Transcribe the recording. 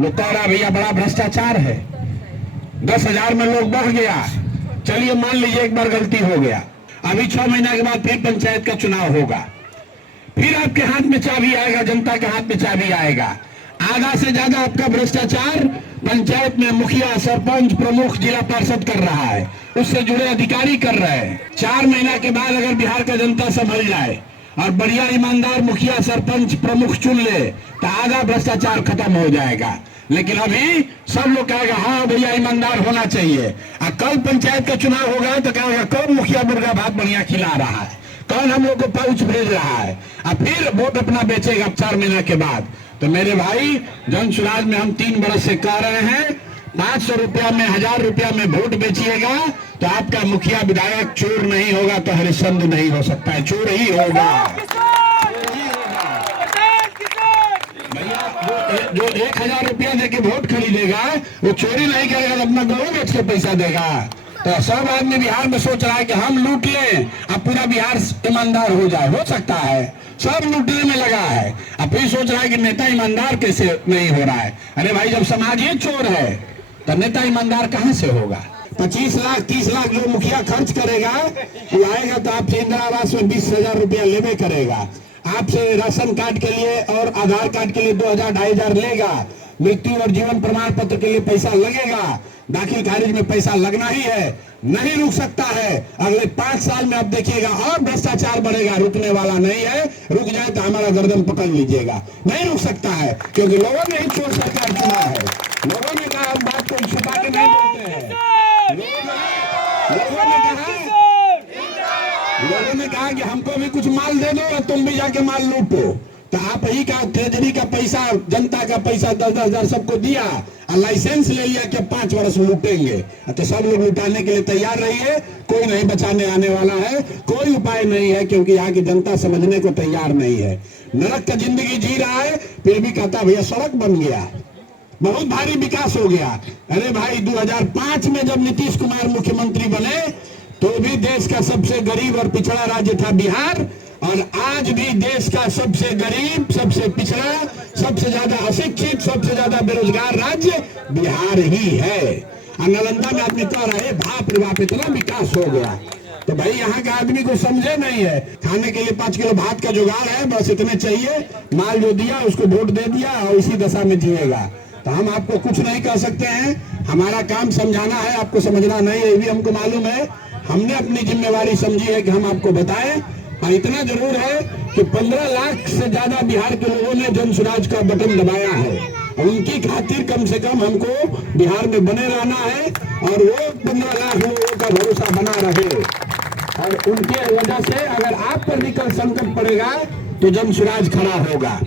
लोग कह रहा भैया बड़ा भ्रष्टाचार है, 10,000 में लोग बढ़ गया। चलिए मान लीजिए एक बार गलती हो गया, अभी 6 महीना के बाद फिर पंचायत का चुनाव होगा, फिर आपके हाथ में चाबी आएगा, जनता के हाथ में चाबी आएगा। आधा से ज्यादा आपका भ्रष्टाचार पंचायत में मुखिया, सरपंच, प्रमुख, जिला पार्षद कर रहा है, उससे जुड़े अधिकारी कर रहे हैं। 4 महीना के बाद अगर बिहार का जनता संभल जाए और बढ़िया ईमानदार मुखिया, सरपंच, प्रमुख चुन ले तो आधा भ्रष्टाचार खत्म हो जाएगा। लेकिन अभी सब लोग कहेगा हाँ भैया ईमानदार होना चाहिए, और कल पंचायत का चुनाव होगा तो कहेगा कौन मुखिया मुर्गा भात बढ़िया खिला रहा है, कौन हम लोग को पाउच भेज रहा है, और फिर वोट अपना बेचेगा 4 महीना के बाद। तो मेरे भाई, जन सुराज में हम 3 बरस से कह रहे हैं, 500 रुपया में, 1000 रुपया में वोट बेचिएगा तो आपका मुखिया विधायक चोर नहीं होगा तो हरिश्चंद्र नहीं हो सकता है, चोर ही होगा। भैया जो 1000 रुपया देके वोट खरीदेगा वो चोरी नहीं करेगा, अपना गहूं बेच के पैसा देगा। तो सब आदमी बिहार में सोच रहा है कि हम लूट लें, अब पूरा बिहार ईमानदार हो जाए। हो सकता है, सब लूटने में लगा है, अब फिर सोच रहा है कि नेता ईमानदार कैसे नहीं हो रहा है। अरे भाई, जब समाज ही चोर है तो नेता ईमानदार कहां से होगा? 25 लाख 30 लाख जो मुखिया खर्च करेगा वो आएगा तो आपसे इंदिरा आवास में 20,000 रुपया लेवे करेगा, आपसे राशन कार्ड के लिए और आधार कार्ड के लिए 2,000 2,500 लेगा, मृत्यु और जीवन प्रमाण पत्र के लिए पैसा लगेगा, दाखिल खारिज में पैसा लगना ही है। नहीं रुक सकता है, अगले 5 साल में आप देखिएगा और भ्रष्टाचार बढ़ेगा, रुकने वाला नहीं है। रुक जाए तो हमारा गर्दन पकड़ लीजिएगा, नहीं रुक सकता है, क्योंकि लोगों ने ही चोर सरकार चुना है। लोगों ने कहा, हम बात को छुपा के नहीं बोलते हैं, लोगों ने कहा कि हमको भी कुछ माल दे दो और तुम भी जाके माल लूटो। तो आप ही का ट्रेजरी का पैसा, जनता का पैसा 10-10 हजार सबको दिया और लाइसेंस ले लिया कि 5 वर्ष लूटेंगे। तो सब लोग लुटाने के लिए तैयार रहिए, कोई नहीं बचाने आने वाला है, कोई उपाय नहीं है, क्योंकि यहाँ की जनता समझने को तैयार नहीं है। नरक का जिंदगी जी रहा है, फिर भी कहता भैया सड़क बन गया, बहुत भारी विकास हो गया। अरे भाई, 2005 में जब नीतीश कुमार मुख्यमंत्री बने तो भी देश का सबसे गरीब और पिछड़ा राज्य था बिहार, और आज भी देश का सबसे गरीब, सबसे पिछड़ा, सबसे ज्यादा अशिक्षित, सबसे ज्यादा बेरोजगार राज्य बिहार ही है। और नालंदा में आदमी कह रहा है बाप रे बाप इतना विकास हो गया। तो भाई, यहाँ के आदमी को समझे नहीं है, खाने के लिए 5 किलो भात का जुगाड़ है, बस इतने चाहिए, माल जो दिया उसको वोट दे दिया और इसी दशा में जिएगा। तो हम आपको कुछ नहीं कह सकते हैं, हमारा काम समझाना है, आपको समझना नहीं है, ये भी हमको मालूम है। हमने अपनी जिम्मेवारी समझी है कि हम आपको बताएं, और इतना जरूर है कि 15 लाख से ज्यादा बिहार के लोगों ने जन सुराज का बटन दबाया है, और उनकी खातिर कम से कम हमको बिहार में बने रहना है, और वो 15 लाख लोगों का भरोसा बना रहे, और उनके वजह से अगर आप पर भी कल संकट पड़ेगा तो जन सुराज खड़ा होगा।